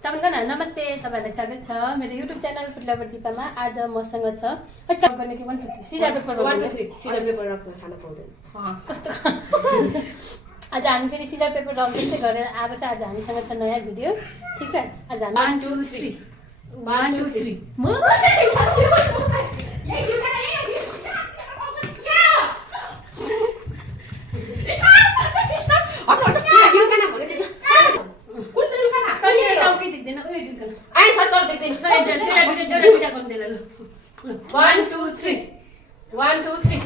तपाईहरुलाई नमस्ते, तपाईहरुलाई स्वागत छ मेरो YouTube च्यानल फुड लभर दिपामा। आज मसँग छ अच्छा गर्ने के 1 2 3 सिजर पेपर 1 2 3 सिजर पेपर राख्न खान पाउँदैन। कस्तो आज हामी फेरि सिजर पेपर रक जस्तै गरेर आएको छ। आज हामीसँग छ नयाँ भिडियो, ठीक छ। आज हामी 1 2 3 1 2 3 म आई सर्कल देख्दैन 1 2 3 1 2 3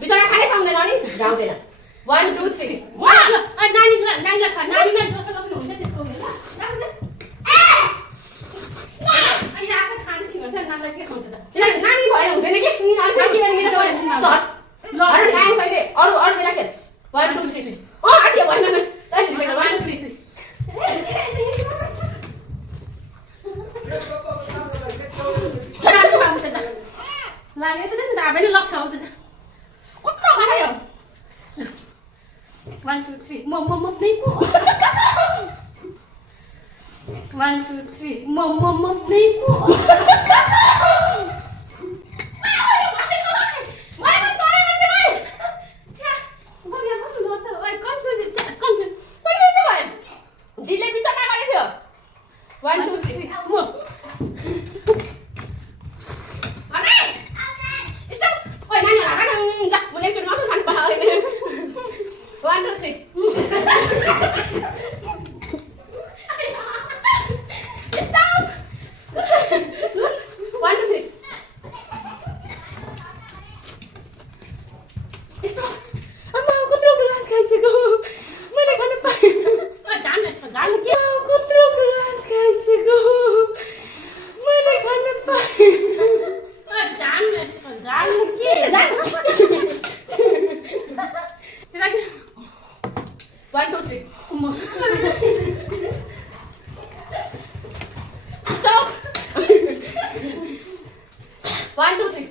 बिचरा खानै पाउँदैन नि गाउँदैन 1 2 3 नानीलाई खा नानीलाई दोस्रो पनि हुन्छ त्यसको हैन अहिले आफै खाँदै थियो भने नानीलाई के खुवाउँछ त नानी भएर हुँदैन के नि अरु खाकी भने मेरो ल अरु आएछ अहिले अरु बेला के 1 2 3 आटियो भएन 1 2 3 लाग्यो त दाबेले लक्ष्य हो त कत्रो भयो 1 2 3 म नै को 1 2 3 म नै को दिदीले बिचमा गरेको थियो 1 2 3 म अरे स्टप ओइ नानी हाका न जा म लेक्चर नखानु खानु पाएन 1 2 3 स्टप 1 2 3 स्टप अम्मा कत्रो ग्लास खाइसक्यो मैले खान पाएन जान के कत्रो ग्लास खाइसक्यो मैले खान पाएन जान के जान 1 2 3 stop 1 2 3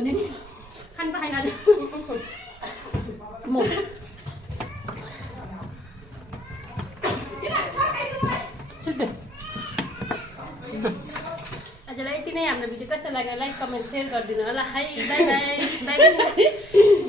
भने खानु पाएन आज म आजलाई यति नै हाम्रो भिडियो कस्तो लाग्यो लाइक कमेन्ट सेयर गरिदिनु होला हाई बाई बाई बाई